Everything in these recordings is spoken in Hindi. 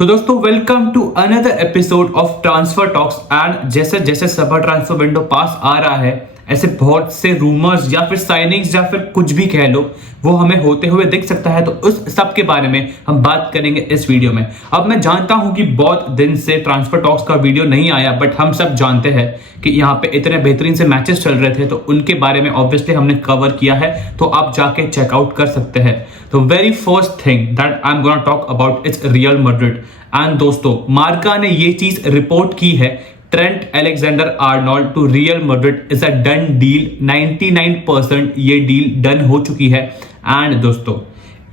तो दोस्तों welcome to another episode of transfer talks. And जैसे जैसे समर ट्रांसफर विंडो पास आ रहा है, ऐसे बहुत से रूमर्स या फिर साइनिंग्स या फिर कुछ भी कह लो, वो हमें होते हुए दिख सकता है। तो उस सब के बारे में हम बात करेंगे इस वीडियो में। अब मैं जानता हूं कि बहुत दिन से ट्रांसफर टॉक्स का वीडियो नहीं आया, बट हम सब जानते हैं कि यहाँ पे इतने बेहतरीन से मैचेस चल रहे थे, तो उनके बारे में ऑब्वियसली हमने कवर किया है, तो आप जाके चेकआउट कर सकते हैं। तो very first thing that I am gonna talk about it's Real Madrid. And दोस्तों, मार्का ने ये चीज रिपोर्ट की है, Trent Alexander Arnold to Real Madrid is a done deal. 99% ये डील डन हो चुकी है। एंड दोस्तों,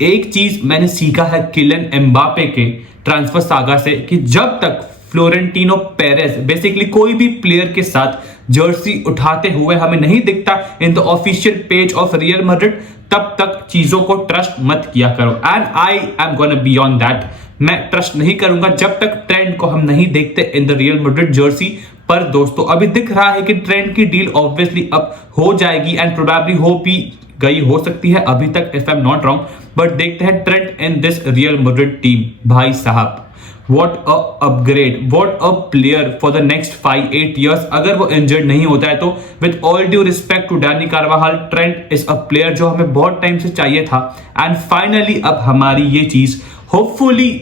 एक चीज मैंने सीखा है किलियन एम्बापे के ट्रांसफर सागा से, कि जब तक फ्लोरेंटिनो पेरेज बेसिकली कोई भी प्लेयर के साथ जर्सी उठाते हुए हमें नहीं दिखता in the official page of real Madrid, तब तक चीजों को ट्रस्ट मत किया करो। And I am gonna be on that. मैं ट्रस्ट नहीं करूंगा जब तक ट्रेंड को हम नहीं देखते in the real Madrid Jersey. पर दोस्तों, अभी दिख रहा है कि ट्रेंड की डील ऑब्वियसली अब हो जाएगी एंड प्रोबेबली हो भी गई हो सकती है अभी तक, if I am not wrong. But देखते हैं trend in this real Madrid team. भाई साहब, what a upgrade, what a player for the next 5-8 years। अगर वो इंजर्ड नहीं होता है तो with all due respect to Danny कार्वाहाल, Trent is a player जो हमें बहुत टाइम से चाहिए था। एंड फाइनली अब हमारी ये चीज होपफुली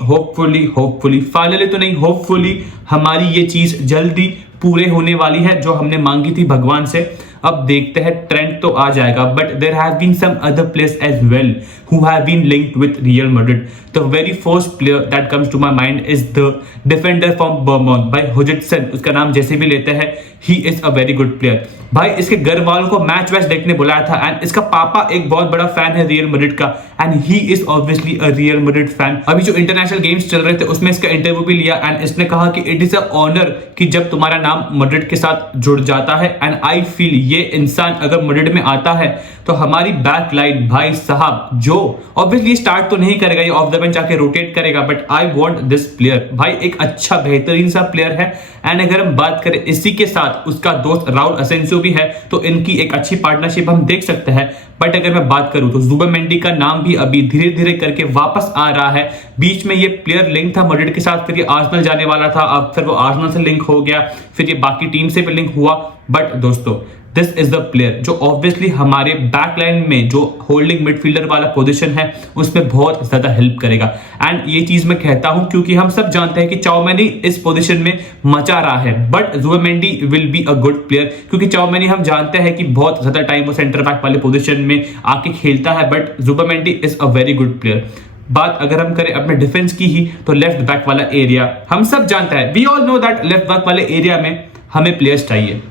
फाइनली तो नहीं, होपफुली हमारी ये चीज जल्दी पूरे होने वाली है जो हमने मांगी थी भगवान से। अब देखते हैं, ट्रेंड तो आ जाएगा, but there have been some other players as well who have been linked with Real Madrid. The very first player that comes to my mind is the defender from Bournemouth by Hutchinson। उसका नाम जैसे भी लेते हैं, he is a very good player। भाई, इसके घर वालों को मैच वैच देखने बुलाया था, एंड इसका पापा एक बहुत बड़ा फैन है रियल मैड्रिड का, and he is obviously a real Madrid fan. अभी जो इंटरनेशनल गेम्स चल रहे थे उसमें इसका इंटरव्यू भी लिया, एंड इसने कहा कि इट इज अ ऑनर कि जब तुम्हारा नाम मैड्रिड के साथ जुड़ जाता है। एंड आई फील ये इंसान अगर मैड्रिड में आता है तो हमारी बैक लाइन, भाई साहब, जो ऑब्वियसली स्टार्ट तो नहीं करेगा, ये ऑफ द बेंच आके रोटेट करेगा, but I want this player. भाई, एक अच्छा बेहतरीन सा प्लेयर है। एंड अगर हम बात करें इसी के साथ उसका दोस्त राउल असेंसियो भी है, तो इनकी एक अच्छी पार्टनरशिप हम देख सकते हैं। बट अगर मैं बात करूं तो जुबिमेंडी का नाम भी अभी धीरे धीरे करके वापस आ रहा है। बीच में ये प्लेयर लिंक था मैड्रिड के साथ, फिर ये आर्सेनल जाने वाला था, अब फिर वो आर्सेनल से लिंक हो गया, फिर ये बाकी टीम से भी लिंक हुआ। बट दोस्तों, दिस इज द प्लेयर जो ऑब्वियसली हमारे बैकलाइन में जो होल्डिंग मिडफील्डर वाला पोजीशन है उसमें बहुत ज्यादा हेल्प करेगा। एंड ये चीज मैं कहता हूं क्योंकि हम सब जानते हैं कि चाउमेनी इस पोजीशन में मचा रहा है, but Zubimendi will be a good player, क्योंकि चाउमेनी हम जानते हैं कि बहुत ज्यादा टाइम वो सेंटर बैक वाले पोजीशन में आके खेलता है, but Zubimendi is a very good player. बात अगर हम करें अपने डिफेंस की ही, तो लेफ्ट बैक वाला एरिया हम सब जानते हैं, we all know that left back वाले एरिया में हमें प्लेयर्स चाहिए।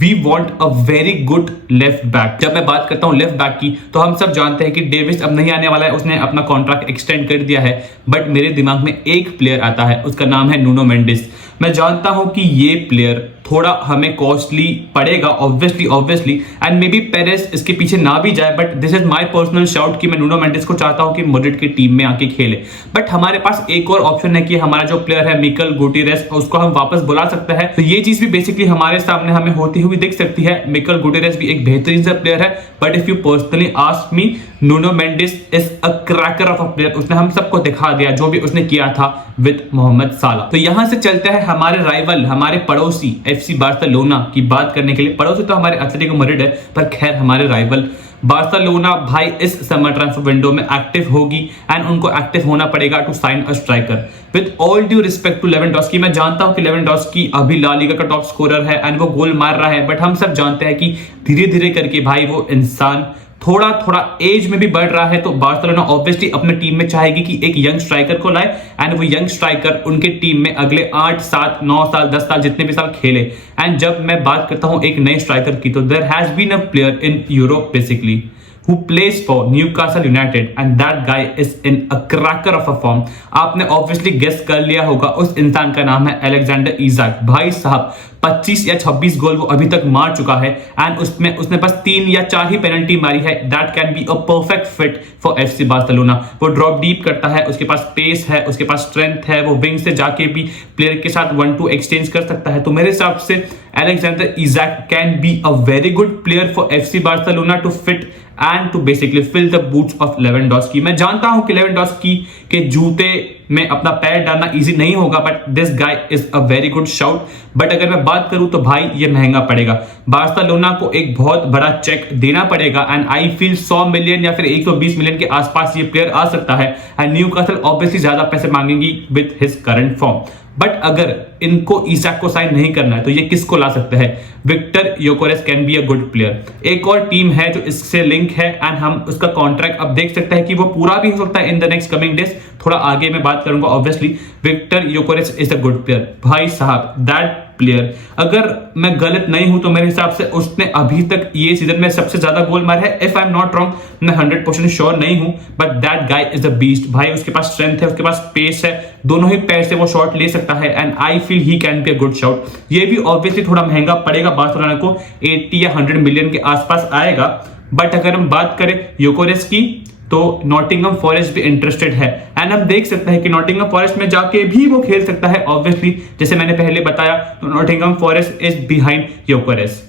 We want a very good left back. जब मैं बात करता हूं लेफ्ट बैक की, तो हम सब जानते हैं कि डेविस अब नहीं आने वाला है, उसने अपना कॉन्ट्रैक्ट एक्सटेंड कर दिया है। बट मेरे दिमाग में एक प्लेयर आता है, उसका नाम है नुनो मेंडिस। मैं जानता हूं कि ये प्लेयर थोड़ा हमें कॉस्टली पड़ेगा obviously and maybe Perez इसके पीछे ना भी जाए, but this is my personal shout कि मैं नुनो मेंडिस को चाहता हूं कि मैड्रिड की टीम में आके खेले। बट हमारे पास एक और ऑप्शन है कि हमारा जो प्लेयर है मिकेल गुटिरेस, उसको हम वापस बुला सकते हैं। तो ये चीज भी बेसिकली हमारे सामने हमें होती हुई दिख सकती है। मिकेल गुटिरेस भी एक बेहतरीन सा प्लेयर है, but if you personally ask me, Nuno Mendes is a cracker of a player. उसने हम सबको दिखा दिया जो भी उसने किया था विद मोहम्मद साला। तो यहां से चलते हैं हमारे राइवल, हमारे पड़ोसी एफसी बार्सिलोना की बात करने के लिए। पड़ोसी तो हमारे एटलेटिको मैड्रिड है, पर खैर हमारे राइवल बार्सिलोना भाई इस समर ट्रांसफर विंडो में एक्टिव होगी, एंड उनको एक्टिव होना पड़ेगा to sign a striker. With all due respect to Lewandowski, मैं जानता हूं कि लेवेंडोस्की अभी ला लीगा का टॉप स्कोरर है एंड वो गोल मार रहा है, बट हम सब जानते हैं कि धीरे धीरे करके भाई वो इंसान थोड़ा एज में भी बढ़ रहा है। तो बार्सिलोना ऑब्वियसली अपने टीम में चाहेगी कि एक यंग स्ट्राइकर को लाए, एंड वो यंग स्ट्राइकर उनके टीम में अगले 8 7 9 साल 10 साल जितने भी साल खेले। एंड जब मैं बात करता हूं एक नए स्ट्राइकर की, तो there has been a player in Europe basically who plays for Newcastle United and that guy is in a cracker of a form। आपने ऑब्वियसली गेस कर लिया होगा, उस इंसान का नाम है अलेक्जेंडर इजाक। भाई साहब, 25 या 26 गोल वो अभी तक मार चुका है, एंड उसमें उसने बस 3 या 4 ही पेनल्टी मारी है। That can be a perfect fit for FC Barcelona. वो ड्रॉप डीप करता है, उसके पास पेस है, उसके पास स्ट्रेंथ है, वो विंग से जाके भी प्लेयर के साथ 1-2 एक्सचेंज कर सकता है। तो मेरे हिसाब से Alexander Isak can be a very good player for FC Barcelona to fit and to basically fill the boots of Lewandowski. मैं जानता हूं कि Lewandowski के जूते में अपना पैर डालना इजी नहीं होगा, but this guy is a very good shout. But अगर मैं बात करूं तो भाई ये महंगा पड़ेगा. बार्सिलोना को एक बहुत बड़ा चेक देना पड़ेगा एंड आई फील 100 मिलियन या फिर 120 मिलियन के आसपास ये प्लेयर आ सकता है. एंड न्यूकासल ऑब्वियसली ज्यादा पैसे मांगेंगी with his current form. But अगर इनको ईसाक को साइन नहीं करना है तो ये किसको ला सकते हैं? Viktor Gyokeres can be a good player. एक और टीम है जो इससे लिंक है एंड हम उसका कॉन्ट्रैक्ट अब देख सकते हैं कि वो पूरा भी हो सकता है in the next coming days. थोड़ा आगे मैं बात करूंगा. Obviously Viktor Gyokeres is a good player. भाई साहब दैट प्लेयर, अगर मैं गलत नहीं हूं तो मेरे हिसाब से उसने अभी तक ये सीजन में सबसे ज्यादा गोल मारे है. If I am not wrong, मैं 100% श्योर नहीं हूं, but that guy is a beast. भाई उसके पास स्ट्रेंथ है, उसके पास पेस है, दोनों ही पैर से वो शॉट ले सकता है and I feel he can be a good shot. ये भी ऑब्वियसली थोड़ा महंगा पड़ेगा बार्सिलोना को, 80 या 100 मिलियन के आसपास आएगा. बट अगर हम बात करें योकेरेस की तो नॉटिंघम फॉरेस्ट भी इंटरेस्टेड है एंड हम देख सकते हैं कि नॉटिंघम फॉरेस्ट में जाके भी वो खेल सकता है. ऑब्वियसली जैसे मैंने पहले बताया तो नॉटिंघम फॉरेस्ट इज बिहाइंड योकेरेस.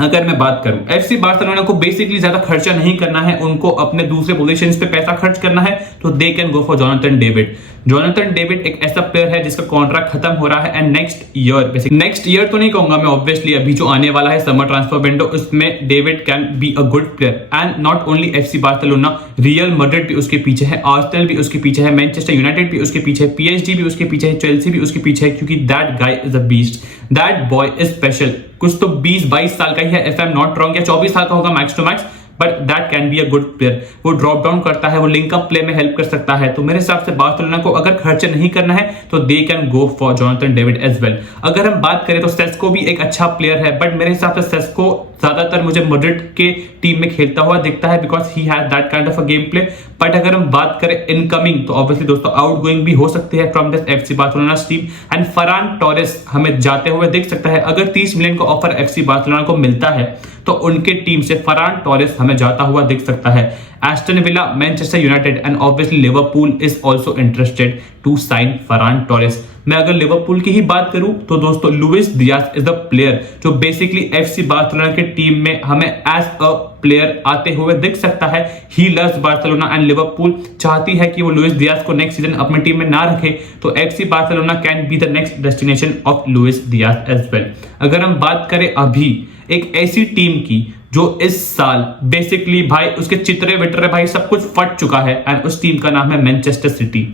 अगर मैं बात करूं एफसी बार्सिलोना को बेसिकली ज्यादा खर्चा नहीं करना है, उनको अपने दूसरे पोजीशंस पे पैसा खर्च करना है, तो they can go for Jonathan David. Jonathan David एक ऐसा प्लेयर है जिसका कॉन्ट्रैक्ट खत्म हो रहा है एंड नेक्स्ट ईयर तो नहीं कहूंगा मैं, ऑब्वियसली अभी जो आने वाला है समर ट्रांसफर विंडो, उसमें David can be a good player. And not only FC Barcelona, real Madrid भी उसके पीछे है, आर्सेनल भी उसके पीछे है, मैनचेस्टर यूनाइटेड भी उसके पीछे है, पीएसजी भी उसके पीछे है, चेल्सी भी उसके पीछे है, क्योंकि that guy is a beast. That boy is special. कुछ तो 20-22 साल का ही है, if I am not wrong, या 24 साल का होगा max to max, but that can be a good player. वो ड्रॉप डाउन करता है, वो लिंक अप प्ले में हेल्प कर सकता है. तो मेरे हिसाब से बार्सिलोना को अगर खर्चा नहीं करना है तो they can go for Jonathan David as well. अगर हम बात करें तो सेस्को भी एक अच्छा प्लेयर है, बट मेरे हिसाब से सेस्को ज्यादातर मुझे मैड्रिड के टीम में खेलता हुआ दिखता है because he has that kind of a game play. But अगर हम बात करें इनकमिंग तो ऑब्वियसली दोस्तों आउटगोइंग भी हो सकते हैं from this FC Barcelona team and Farhan Torres हमें जाते हुए दिख सकता है. अगर 30 मिलियन का ऑफर एफसी बार्सिलोना को मिलता है तो उनके टीम से फरान टोरेस हमें जाता हुआ दिख सकता है. Aston Villa, Manchester United and obviously Liverpool is also interested to sign Ferran Torres. मैं अगर लिवरपूल की ही बात करूं तो दोस्तों Luis Diaz is the player जो बेसिकली एफसी बार्सिलोना की टीम में हमें एज अ प्लेयर आते हुए दिख सकता है. He loves Barcelona and Liverpool चाहती है कि वो लुइस डियाज को नेक्स्ट सीजन अपनी टीम में ना रखे, तो FC Barcelona can be the next destination of Luis Diaz as well. अगर हम बात करें अभी एक ऐसी टीम की जो इस साल बेसिकली भाई उसके चित्रे विटरे भाई सब कुछ फट चुका है एंड उस टीम का नाम है मैनचेस्टर सिटी.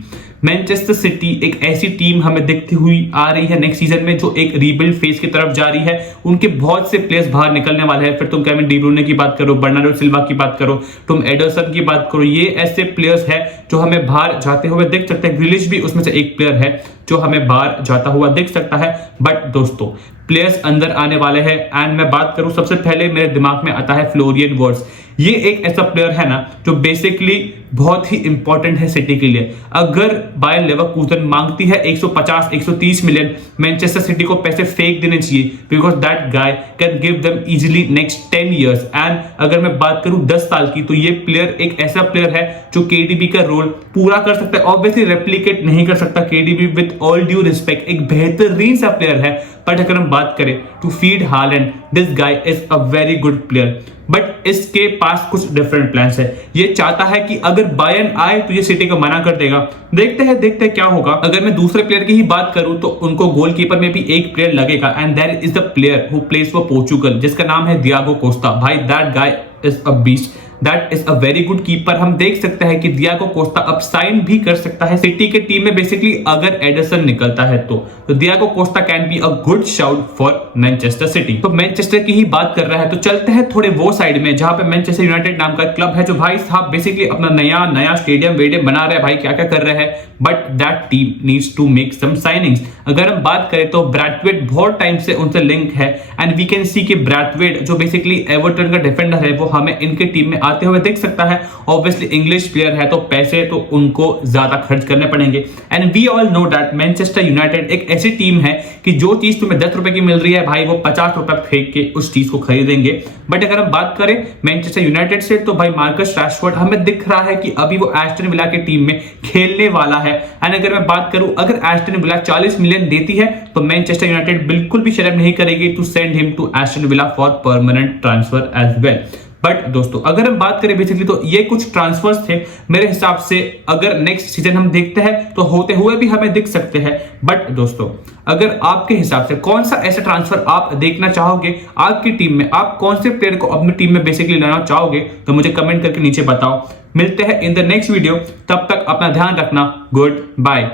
मैनचेस्टर सिटी एक ऐसी टीम हमें दिखती हुई आ रही है नेक्स्ट सीजन में जो एक रीबिल्ड फेज की तरफ जा रही है. उनके बहुत से प्लेयर्स बाहर निकलने वाले हैं. फिर तुम केविन डी ब्रूयने की बात करो, बर्नार्डो सिल्वा की बात करो, तुम एडरसन की बात करो, ये ऐसे प्लेयर्स हैं जो हमें बाहर जाते हुए दिख सकते हैं. ग्रिलिश भी उसमें से एक प्लेयर है जो हमें बाहर जाता हुआ दिख सकता है. बट दोस्तों प्लेयर्स अंदर आने वाले हैं एंड मैं बात करूं सबसे पहले मेरे दिमाग में आता है फ्लोरियन वर्ड्स. ये एक ऐसा प्लेयर है ना जो बेसिकली बहुत ही इंपॉर्टेंट है सिटी के लिए. अगर बायर लेवरकूजन मांगती है 150-130 मिलियन, मैनचेस्टर सिटी को पैसे फेंक देने चाहिए because that guy can give them easily next 10 years. And अगर मैं बात करूं 10 साल की तो ये प्लेयर एक ऐसा प्लेयर है जो केडीबी का रोल पूरा कर सकता है. ऑब्वियसली रेप्लिकेट नहीं कर सकता KDB, with all due respect एक बेहतरीन सा प्लेयर है. बट अगर हम बात करें टू फीड Haaland, this guy is a very good player. But इसके पास कुछ डिफरेंट प्लान्स है. ये चाहता है कि अगर बायर्न आए तो ये सिटी को मना कर देगा. देखते हैं क्या होगा. अगर मैं दूसरे प्लेयर की ही बात करूं तो उनको गोलकीपर में भी एक प्लेयर लगेगा and that is the player who plays for Portugal जिसका नाम है डियागो कोस्टा. भाई that guy is a beast. That is a very good keeper. हम देख सकते हैं कि डियागो कोस्टा अब साइन भी कर सकता है सिटी के टीम में बेसिकली अगर एडरसन निकलता है तो Diego Costa can be a good shout for Manchester city. तो मैनचेस्टर की ही बात कर रहा है तो चलते हैं थोड़े वो साइड में जहां पे मैनचेस्टर यूनाइटेड नाम का क्लब है जो भाई साहब बेसिकली अपना नया स्टेडियम वेडियम बना रहा है. भाई क्या क्या कर रहे हैं, but that team needs to make some signings. अगर हम बात करें तो ब्रैथवेट बहुत टाइम से उनसे लिंक है एंड वी कैन सी कि ब्रैथवेट जो बेसिकली एवर्टन का डिफेंडर है वो हमें इनके टीम में आते हुए दिख सकता है. ऑब्वियसली इंग्लिश प्लेयर है तो पैसे तो उनको ज्यादा खर्च करने पड़ेंगे and we all know that Manchester United एक ऐसी टीम है कि जो चीज तुम्हें 10 रुपए की मिल रही है भाई वो 50 रुपए फेंक के उस चीज को खरीदेंगे. बट अगर हम बात करें मैनचेस्टर यूनाइटेड से तो भाई मार्कस रैशफोर्ड हमें दिख रहा है कि अभी वो एस्टन विला की टीम में खेलने वाला है. एंड अगर मैं बात करूं अगर एस्टन विला 40 मिलियन देती है तो मैनचेस्टर यूनाइटेड बिल्कुल भी शर्म नहीं करेगी to send him to Aston Villa for permanent transfer as well. But दोस्तों अगर हम बात करें बेसिकली तो ये कुछ ट्रांसफर्स थे मेरे हिसाब से, अगर नेक्स्ट सीजन हम देखते हैं तो होते हुए भी हमें दिख सकते हैं। बट दोस्तों अगर आपके हिसाब से कौन सा ऐसा ट्रांसफर आप देखना चाहोगे आपकी टीम में, आप कौन से प्लेयर को अपनी टीम में बेसिकली लाना चाहोगे, तो मुझे कमेंट करके नीचे बताओ। मिलते हैं इन द नेक्स्ट वीडियो, तब तक अपना ध्यान रखना। Good bye.